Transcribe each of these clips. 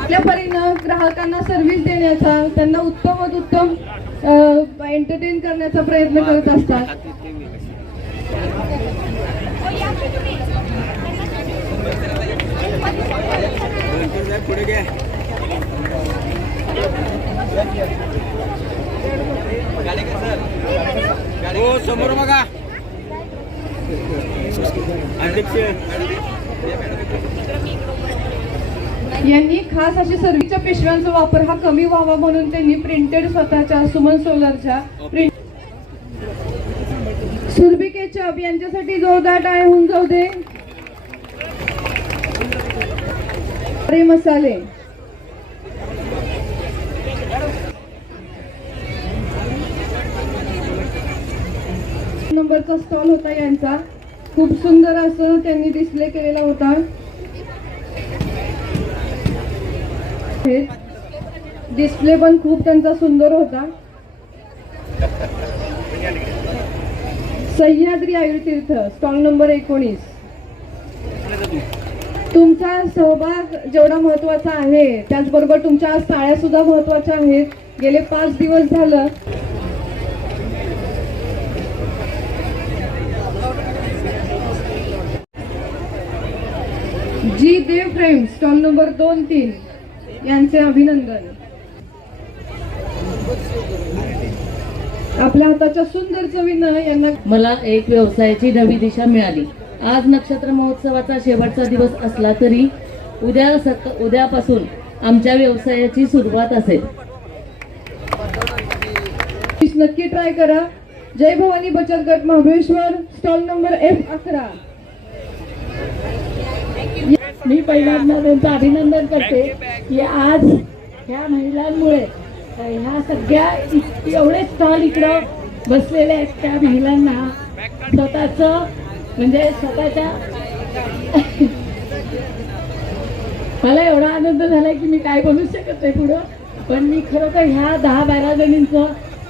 आपल्या परीनं ग्राहकांना सर्व्हिस देण्याचा, त्यांना उत्तमात उत्तम एंटरटेन करण्याचा प्रयत्न करत असतात. हो समोर बघा अध्यक्ष यांनी खास अशी सर्व्हिसच्या पिशव्यांचा वापर हा कमी व्हावा म्हणून त्यांनी प्रिंटेड स्वतःच्या सुमन सोलरच्या सुरभी केचप यांच्यासाठी जोरदार टाळ्या होऊन जाऊ दे. हरे मसाले नंबरचा स्टॉल होता यांचा. खूप सुंदर असं त्यांनी डिस्प्ले केलेला होता. डिस्प्ले पण खूप त्यांचा सुंदर होता. Sahyadri Ayurtirth stall number 19. तुमचा सहभाग जेवढा महत्वाचा आहे त्याचबरोबर तुमच्या आज टाळ्या सुद्धा महत्वाच्या आहेत. गेले 5 दिवस झालं जी देव फ्रेम स्टॉल नंबर 2-3 यांचे अभिनंदन. आपल्या हाताच्या सुंदर चवीनं यांना मला एक व्यवसायाची नवी दिशा मिळाली. आज नक्षत्र महोत्सवाचा शेवटचा दिवस असला तरी उद्यापासून आमच्या व्यवसायाची सुरुवात असेल. नक्की ट्राय करा. जय भवानी बचत गट महाबळेश्वर स्टॉल नंबर F11. मी पहिल्यांदा त्यांचं अभिनंदन करते की आज ह्या महिलांमुळे ह्या सगळ्या एवढे स्टॉल इकडं बसलेले आहेत. त्या महिलांना स्वतःचं म्हणजे स्वतःच्या मला एवढा आनंद झाला की मी काय बोलू शकत नाही पुढं. पण मी खरोखर ह्या 10-12 जणींचं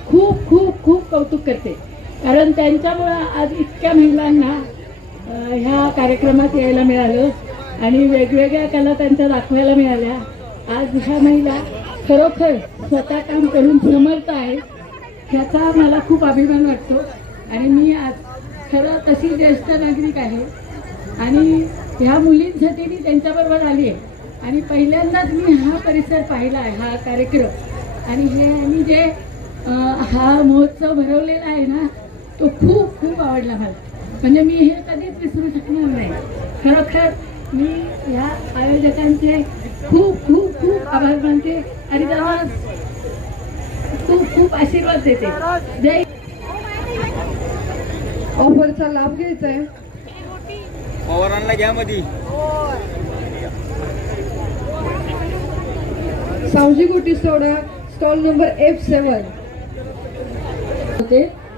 खूप खूप खूप कौतुक करते. कारण त्यांच्यामुळं आज इतक्या महिलांना ह्या कार्यक्रमात यायला मिळालं आणि वेगवेगळ्या कला त्यांच्या दाखवायला मिळाल्या. आज ह्या महिला खरोखर स्वतः काम करून समर्थ आहे ह्याचा मला खूप अभिमान वाटतो. आणि मी आज खरं तशी ज्येष्ठ नागरिक आहे आणि ह्या मुलींसाठी मी त्यांच्याबरोबर आली आहे आणि पहिल्यांदाच मी हा परिसर पाहिला आहे, हा कार्यक्रम. आणि हे आणि जे हा महोत्सव भरवलेला आहे ना तो खूप खूप आवडला मला. म्हणजे मी हे कधीच विसरू शकणार नाही. खरोखर मी ह्या आयोजकांचे खूप खूप खूप आभार मानते आणि त्यांना खूप खूप आशीर्वाद देते. जय. ऑफरचा लाभ घ्यायचा आहे. पवारांना घ्या मध्ये. Savji Goti soda stall number F7.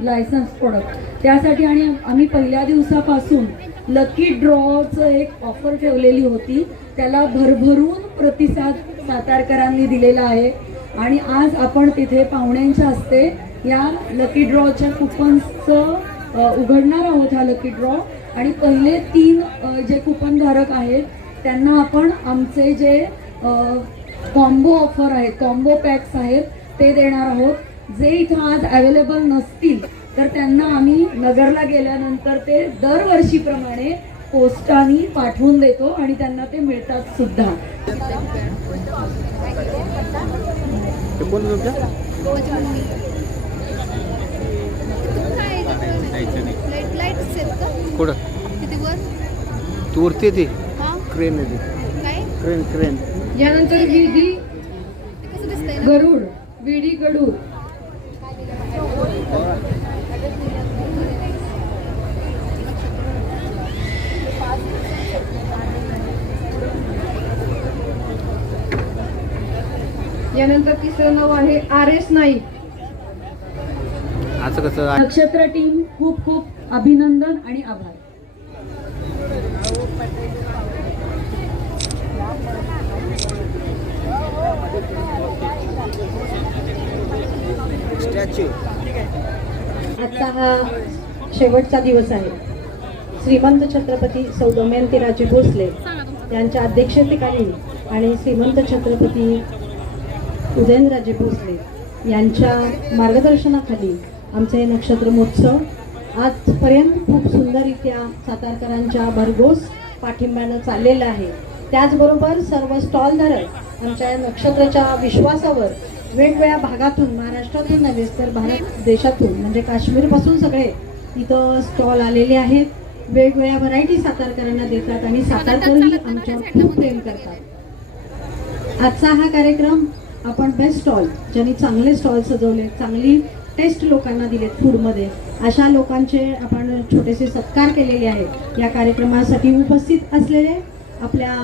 Licence product त्यासाठी आणि आम्ही पहिल्या दिवसापासून लकी ड्रॉचं एक ऑफर ठेवलेली होती. त्याला भरभरून प्रतिसाद सातारकरांनी दिलेला आहे आणि आज आपण तिथे पाहुण्यांच्या हस्ते या लकी ड्रॉच्या कुपन्सचं उघडणार आहोत. हा लकी ड्रॉ आणि पहिले 3 जे कुपनधारक आहेत त्यांना आपण आमचे जे कॉम्बो ऑफर आहेत, कॉम्बो पॅक्स आहेत ते देणार आहोत. जे इथं आज अवेलेबल नसतील तर त्यांना आम्ही नगरला गेल्यानंतर ते दरवर्षीप्रमाणे पोस्टाने पाठवून देतो आणि त्यांना ते मिळतात सुद्धा. यानंतर विडी गरुड, विडी गरुड यानंतर तिसरं नाव आहे RS नाईक. असं कसं नक्षत्र टीम खूप खूप अभिनंदन आणि आभार. स्टॅच्यू आजचा हा शेवटचा दिवस आहे. श्रीमंत छत्रपती सौ दमयंतीराजे भोसले यांच्या अध्यक्षतेखाली आणि श्रीमंत छत्रपती उदयनराजे भोसले यांच्या मार्गदर्शनाखाली आमचे नक्षत्र महोत्सव आजपर्यंत खूप सुंदररित्या सातारकरांच्या भरघोस पाठिंब्यानं चाललेलं आहे. त्याचबरोबर सर्व स्टॉलधारक आमच्या नक्षत्राच्या विश्वासावर वेगवेगळ्या भागातून, महाराष्ट्रातून नव्हे तर भारत देशातून म्हणजे काश्मीरपासून सगळे इथं स्टॉल आलेले आहेत. वेगवेगळ्या व्हरायटी सातारकरांना देतात आणि सातारकरही आमच्यावर खूप प्रेम करतात. आजचा हा कार्यक्रम आपण बेस्ट स्टॉल, ज्यांनी चांगले स्टॉल सजवले, चांगली टेस्ट लोकांना दिलेत फूडमध्ये, अशा लोकांचे आपण छोटेसे सत्कार केलेले आहेत. या कार्यक्रमासाठी उपस्थित असलेले आपल्या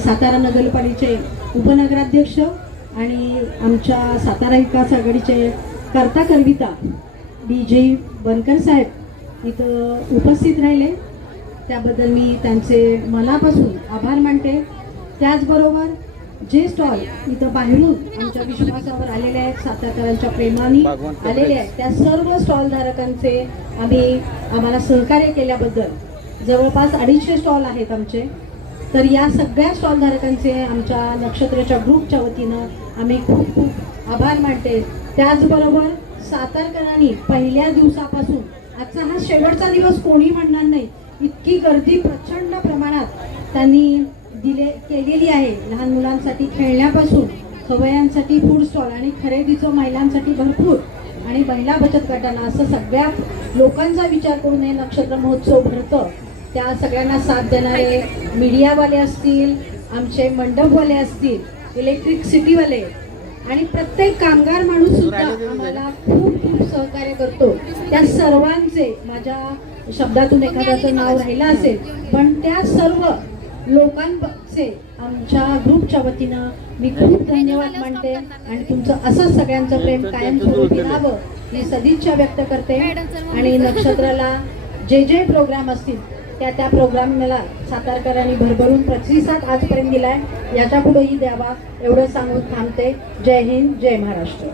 सातारा नगरपालिकेचे उपनगराध्यक्ष आणि आमच्या सातारा विकास आघाडीचे कर्ता करविता DJ बनकर साहेब इथं उपस्थित राहिले, त्याबद्दल मी त्यांचे मनापासून आभार मानते. त्याचबरोबर जे स्टॉल इथं बाहेरून आमच्या विश्वासावर आलेले आहेत, सातारकरांच्या प्रेमाने आलेले आहेत, त्या सर्व स्टॉलधारकांचे आम्हाला सहकार्य केल्याबद्दल जवळपास 250 स्टॉल आहेत आमचे. तर या सगळ्या स्टॉलधारकांचे आमच्या नक्षत्राच्या ग्रुपच्या वतीनं आम्ही खूप खूप आभार मानते. त्याचबरोबर सातारकरांनी पहिल्या दिवसापासून आजचा हा शेवटचा दिवस कोणी म्हणणार नाही, इतकी गर्दी प्रचंड प्रमाणात त्यांनी केलेली आहे. लहान मुलांसाठी खेळण्यापासून खवयांसाठी फूड स्टॉल आणि खरेदीचं महिलांसाठी भरपूर आणि महिला बचत गटांना असं सगळ्या लोकांचा विचार करून हे नक्षत्र महोत्सव भरतं. त्या सगळ्यांना साथ देणारे मीडियावाले असतील, आमचे मंडपवाले असतील, इलेक्ट्रिसिटीवाले आणि प्रत्येक कामगार माणूस सुद्धा आम्हाला खूप खूप सहकार्य करतो. त्या सर्वांचे माझ्या शब्दातून एखाद्याचं नाव राहिलं असेल, पण त्या सर्व लोकांचे आमच्या ग्रुपच्या वतीनं मी खूप धन्यवाद मानते आणि तुमचं असंच सगळ्यांचं प्रेम कायमस्वरूपी राहावं ही सदिच्छा व्यक्त करते. आणि नक्षत्राला जे जे प्रोग्राम असतील त्या प्रोग्रामला सातारकरांनी भरभरून प्रतिसाद आजपर्यंत दिलाय, याच्या पुढेही द्यावा एवढं सांगून थांबते. जय हिंद, जय महाराष्ट्र.